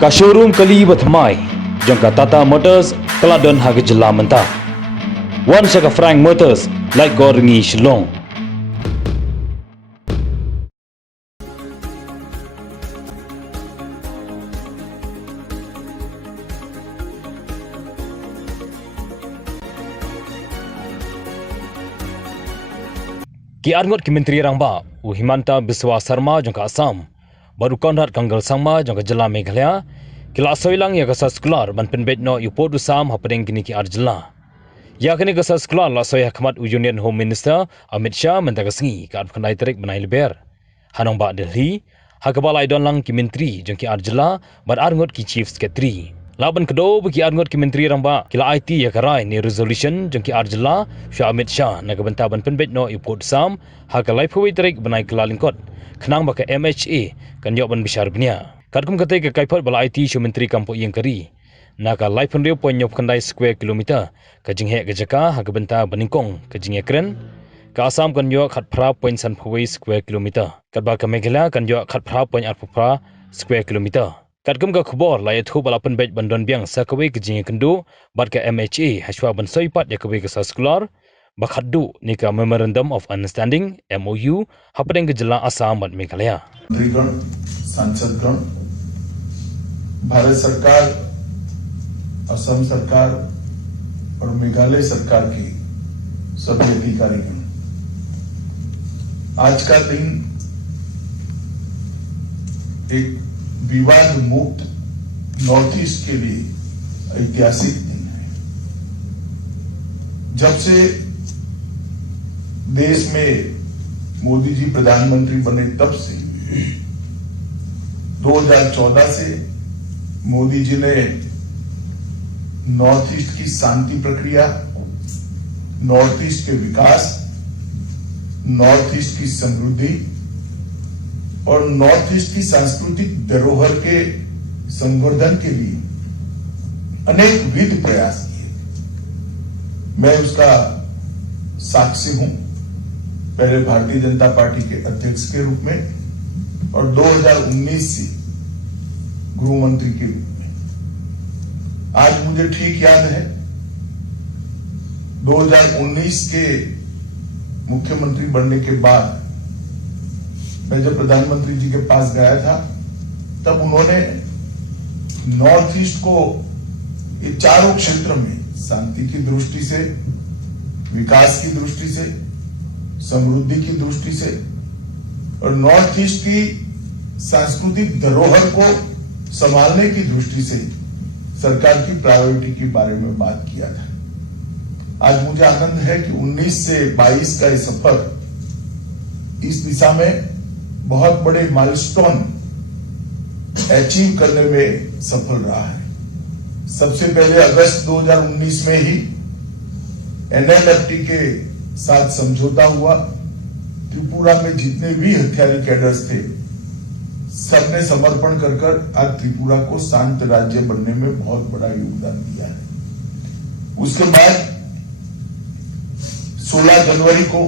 Ka showroom kali batmai jangka Tata Motors Keladon haga jela mentah. Wan saka Frank Motors like goringi Shillong. Ki arngot ki menteri rangba Himanta Biswa Sarma jangka Assam baru konrat kanggal sangma jangka jela Meghalaya kila soilang ya gasa sekular ban penbet no upod usam hapadeng kini ki arjela ya kini gasa sekular la soya khmat Union Home Minister Amit Shah mentagasngi ka khandai tarik banai leber hanong ba Delhi hakabalai don lang ki menteri jangki arjela ban arngot ki chief secretary laban kedo bagi arngot ki menteri rangba kila IT ya karai ni resolution jangki arjela Shah Amit Shah nagabanta ban penbet no upod usam hakalai phui tarik banai kelalingkot kenang baka MHA kan yok ban bishar bnia kadkum kate ke kaipot bala IT shu menteri kampo yang kari naka lai pun riu pon nyop kandai square kilometer ka jinghe ke jaka ha benta baningkong ka jinghe kren ka Assam kan yok khat phra point san phoi square kilometer kadba ka Meghalaya kan yok khat phra point ar phra square kilometer kadkum ka khubor lai thu bala pen bej bandon biang sa kawe ke jinghe kendu bat ka MHA hashwa ban soipat ya kawe ke saskular Bakhaddu nika Memorandum of Understanding MOU hapadeng ke jela Assam bat Meghalaya. मंत्रीगण, सांसदगण, भारत सरकार, असम सरकार और मेघालय सरकार की सभी अधिकारीगण, आज का दिन एक विवाद मुक्त नॉर्थ ईस्ट के लिए ऐतिहासिक दिन है। जब से देश में मोदी जी प्रधानमंत्री बने तब से 2014 से मोदी जी ने नॉर्थ ईस्ट की शांति प्रक्रिया, नॉर्थ ईस्ट के विकास, नॉर्थ ईस्ट की समृद्धि और नॉर्थ ईस्ट की सांस्कृतिक धरोहर के संवर्धन के लिए अनेक विध प्रयास किए। मैं उसका साक्षी हूं, पहले भारतीय जनता पार्टी के अध्यक्ष के रूप में और 2019 से गृह मंत्री के रूप में। आज मुझे ठीक याद है 2019 के मुख्यमंत्री बनने के बाद मैं जब प्रधानमंत्री जी के पास गया था तब उन्होंने नॉर्थ ईस्ट को ये चारों क्षेत्र में शांति की दृष्टि से, विकास की दृष्टि से, समृद्धि की दृष्टि से और नॉर्थ ईस्ट की सांस्कृतिक धरोहर को संभालने की दृष्टि से सरकार की प्रायोरिटी के बारे में बात किया था। आज मुझे आनंद है कि 19 से 22 का ये सफर इस दिशा में बहुत बड़े माइलस्टोन अचीव करने में सफल रहा है। सबसे पहले अगस्त 2019 में ही NLFT के साथ समझौता हुआ। त्रिपुरा में जितने भी हथियारी कैडर्स थे सबने समर्पण कर आज त्रिपुरा को शांत राज्य बनने में बहुत बड़ा योगदान दिया है। उसके बाद 16 जनवरी को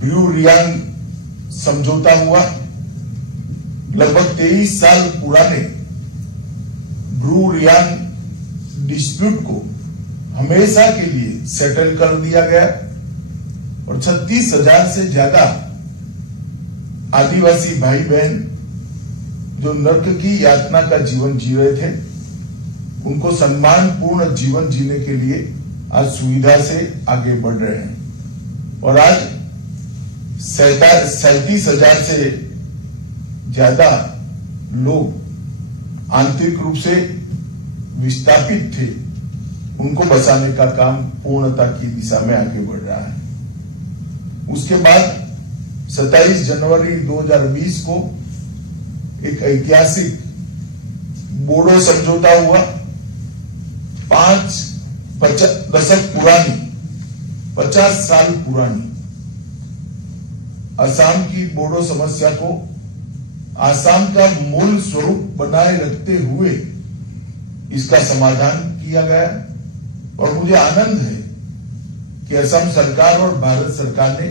ब्रू रियांग समझौता हुआ। लगभग 23 साल पुराने ब्रू रियांग डिस्प्यूट को हमेशा के लिए सेटल कर दिया गया और 36,000 से ज्यादा आदिवासी भाई बहन जो नर्क की यातना का जीवन जी रहे थे उनको सम्मानपूर्ण जीवन जीने के लिए आज सुविधा से आगे बढ़ रहे हैं और आज 37,000 से ज्यादा लोग आंतरिक रूप से विस्थापित थे, उनको बचाने का काम पूर्णता की दिशा में आगे बढ़ रहा है। उसके बाद 27 जनवरी 2020 को एक ऐतिहासिक बोडो समझौता हुआ। 5 दशक पुरानी, 50 साल पुरानी असम की बोडो समस्या को असम का मूल स्वरूप बनाए रखते हुए इसका समाधान किया गया और मुझे आनंद है कि असम सरकार और भारत सरकार ने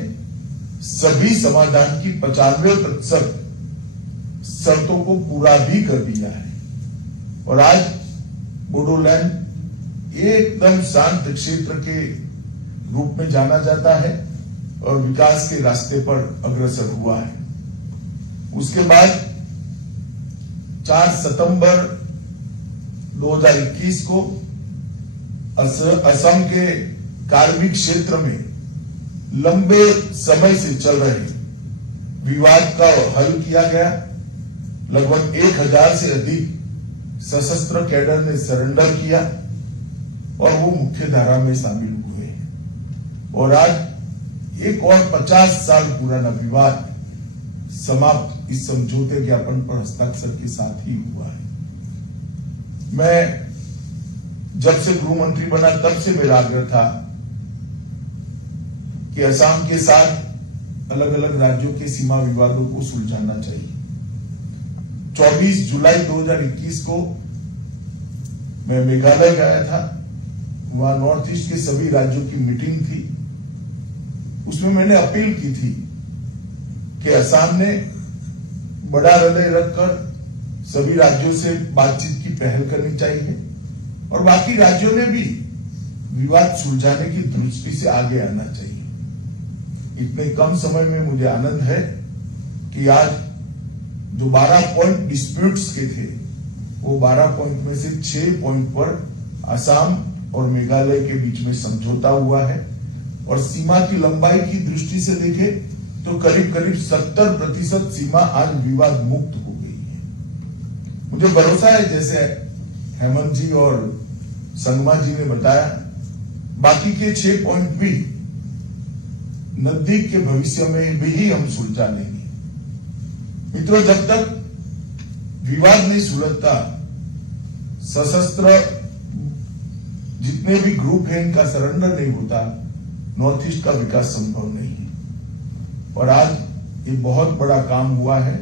सभी समाधान की 95% शर्तों को पूरा भी कर दिया है। और आज बोडोलैंड एकदम शांत क्षेत्र के रूप में जाना जाता है और विकास के रास्ते पर अग्रसर हुआ है। उसके बाद 4 सितंबर 2021 को असम के कार्बी क्षेत्र में लंबे समय से चल रहे विवाद का हल किया गया। लगभग 1000 से अधिक सशस्त्र कैडर ने सरेंडर किया और वो मुख्य धारा में शामिल हुए और आज एक और 50 साल पुराना विवाद समाप्त इस समझौते ज्ञापन पर हस्ताक्षर के साथ ही हुआ है। मैं जब से गृह मंत्री बना तब से मेरा आग्रह था कि असम के साथ अलग अलग राज्यों के सीमा विवादों को सुलझाना चाहिए। 24 जुलाई 2021 को मैं मेघालय गया था। वहां नॉर्थ ईस्ट के सभी राज्यों की मीटिंग थी। उसमें मैंने अपील की थी कि असम ने बड़ा हृदय रखकर सभी राज्यों से बातचीत की पहल करनी चाहिए और बाकी राज्यों ने भी विवाद सुलझाने की दृष्टि से आगे आना चाहिए। इतने कम समय में मुझे आनंद है कि आज जो 12 पॉइंट डिस्प्यूट्स के थे वो 12 पॉइंट में से 6 पॉइंट पर असम और मेघालय के बीच में समझौता हुआ है और सीमा की लंबाई की दृष्टि से देखें तो करीब करीब 70% सीमा आज विवाद मुक्त हो गई है। मुझे भरोसा है जैसे हेमंत जी और संगमा जी ने बताया, बाकी के 6 पॉइंट भी नजदीक के भविष्य में भी हम सुलझा लेंगे। मित्रों, जब तक विवाद नहीं सुलझता, सशस्त्र जितने भी ग्रुप हैं इनका सरेंडर नहीं होता, नॉर्थ ईस्ट का विकास संभव नहीं है। और आज ये बहुत बड़ा काम हुआ है।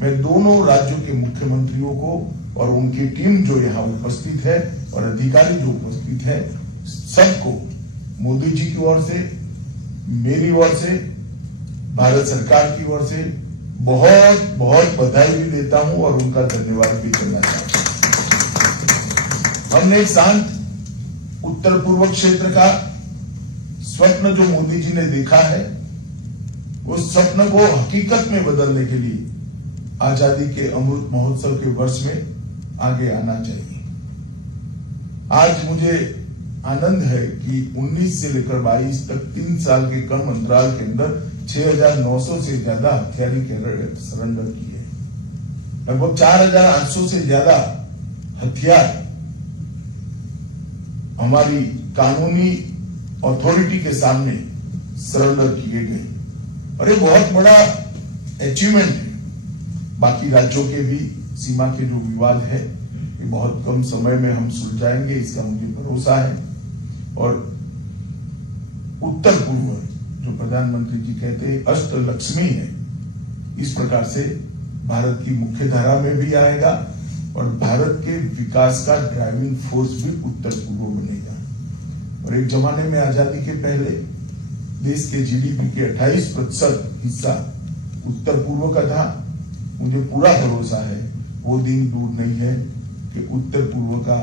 मैं दोनों राज्यों के मुख्यमंत्रियों को और उनकी टीम जो यहाँ उपस्थित है और अधिकारी जो उपस्थित है, सबको मोदी जी की ओर से, मेरी ओर से, भारत सरकार की ओर से बहुत बहुत बधाई भी देता हूं और उनका धन्यवाद भी करना चाहता हूं। हमने एक शांत उत्तर पूर्व क्षेत्र का स्वप्न जो मोदी जी ने देखा है, उस स्वप्न को हकीकत में बदलने के लिए आजादी के अमृत महोत्सव के वर्ष में आगे आना चाहिए। आज मुझे आनंद है कि 19 से लेकर 22 तक 3 साल के कम अंतराल के अंदर 6,900 से ज्यादा हथियारी कैडेट सरेंडर किए। लगभग 4,800 से ज्यादा हथियार हमारी कानूनी अथॉरिटी के सामने सरेंडर किए गए और ये बहुत बड़ा अचीवमेंट है। बाकी राज्यों के भी सीमा के जो विवाद है ये बहुत कम समय में हम सुलझाएंगे, इसका मुझे भरोसा है। और उत्तर पूर्व जो प्रधानमंत्री जी कहते हैं अष्ट लक्ष्मी है, इस प्रकार से भारत की मुख्य धारा में भी आएगा और भारत के विकास का ड्राइविंग फोर्स भी उत्तर पूर्व बनेगा। और एक जमाने में आजादी के पहले देश के जीडीपी के 28% हिस्सा उत्तर पूर्व का था। मुझे पूरा भरोसा है वो दिन दूर नहीं है कि उत्तर पूर्व का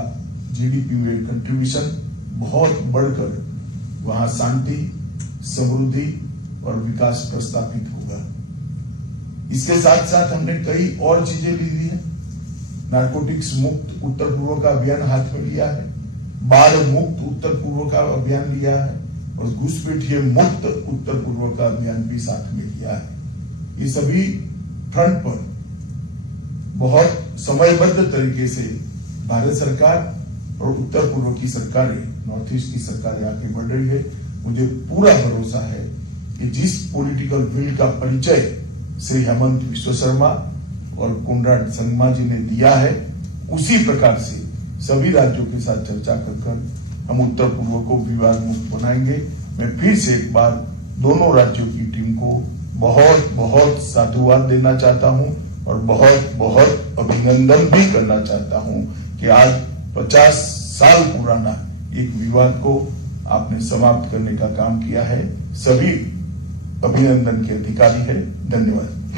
जीडीपी में कंट्रीब्यूशन बहुत बढ़कर वहां शांति, समृद्धि और विकास प्रस्तापित होगा। इसके साथ साथ हमने कई और चीजें ली है। नारकोटिक्स मुक्त उत्तर पूर्व का अभियान हाथ में लिया है, बाढ़ मुक्त उत्तर पूर्व का अभियान लिया है और घुसपैठिए मुक्त उत्तर पूर्व का अभियान भी साथ में लिया है। ये सभी फ्रंट पर बहुत समयबद्ध तरीके से भारत सरकार और उत्तर पूर्व की सरकारें, नॉर्थ ईस्ट की सरकारें आगे बढ़ रही है। मुझे पूरा भरोसा है कि जिस पॉलिटिकल विल का परिचय श्री हेमंत विश्व शर्मा और कोनराड संगमा जी ने दिया है, उसी प्रकार से सभी राज्यों के साथ चर्चा कर हम उत्तर पूर्व को विवाद मुक्त बनाएंगे। मैं फिर से एक बार दोनों राज्यों की टीम को बहुत बहुत साधुवाद देना चाहता हूं और बहुत बहुत अभिनंदन भी करना चाहता हूं कि आज 50 साल पुराना एक विवाद को आपने समाप्त करने का काम किया है। सभी अभिनंदन के अधिकारी है। धन्यवाद।